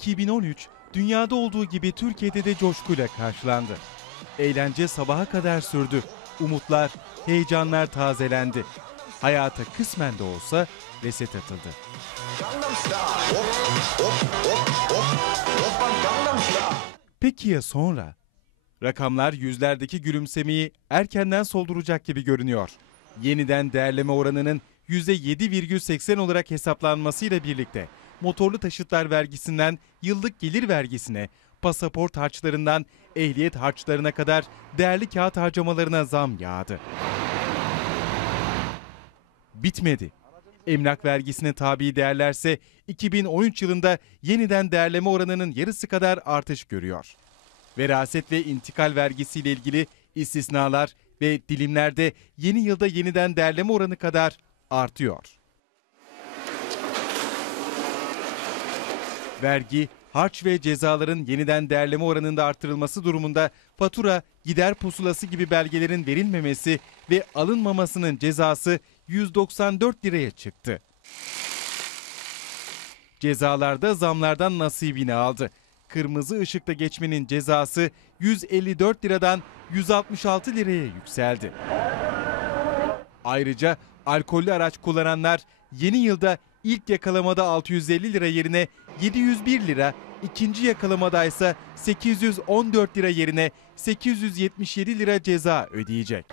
2013 dünyada olduğu gibi Türkiye'de de coşkuyla karşılandı. Eğlence sabaha kadar sürdü. Umutlar, heyecanlar tazelendi. Hayata kısmen de olsa reset atıldı. Peki ya sonra? Rakamlar yüzlerdeki gülümsemeyi erkenden solduracak gibi görünüyor. Yeniden değerleme oranının %7,80 olarak hesaplanmasıyla birlikte motorlu taşıtlar vergisinden yıllık gelir vergisine, pasaport harçlarından ehliyet harçlarına kadar değerli kağıt harcamalarına zam yağdı. Bitmedi. Emlak vergisine tabi değerlerse 2013 yılında yeniden değerleme oranının yarısı kadar artış görüyor. Veraset ve intikal vergisiyle ilgili istisnalar ve dilimlerde yeni yılda yeniden değerleme oranı kadar artıyor. Vergi, harç ve cezaların yeniden değerleme oranında artırılması durumunda fatura, gider pusulası gibi belgelerin verilmemesi ve alınmamasının cezası 194 liraya çıktı. Cezalarda zamlardan nasibini aldı. Kırmızı ışıkta geçmenin cezası 154 liradan 166 liraya yükseldi. Ayrıca alkollü araç kullananlar yeni yılda ilk yakalamada 650 lira yerine 701 lira, ikinci yakalamada ise 814 lira yerine 877 lira ceza ödeyecek.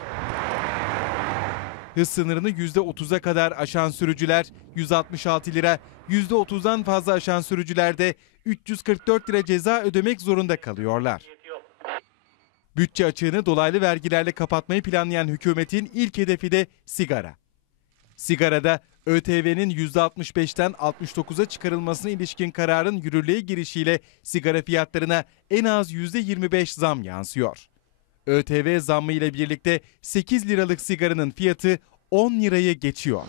Hız sınırını %30'a kadar aşan sürücüler 166 lira, %30'dan fazla aşan sürücüler de 344 lira ceza ödemek zorunda kalıyorlar. Bütçe açığını dolaylı vergilerle kapatmayı planlayan hükümetin ilk hedefi de sigara. Sigarada ÖTV'nin %65'ten 69'a çıkarılmasına ilişkin kararın yürürlüğe girişiyle sigara fiyatlarına en az %25 zam yansıyor. ÖTV zammı ile birlikte 8 liralık sigaranın fiyatı 10 liraya geçiyor.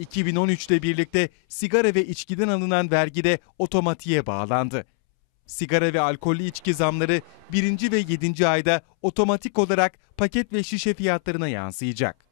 2013'le birlikte sigara ve içkiden alınan vergi de otomatiğe bağlandı. Sigara ve alkollü içki zamları 1. ve 7. ayda otomatik olarak paket ve şişe fiyatlarına yansıyacak.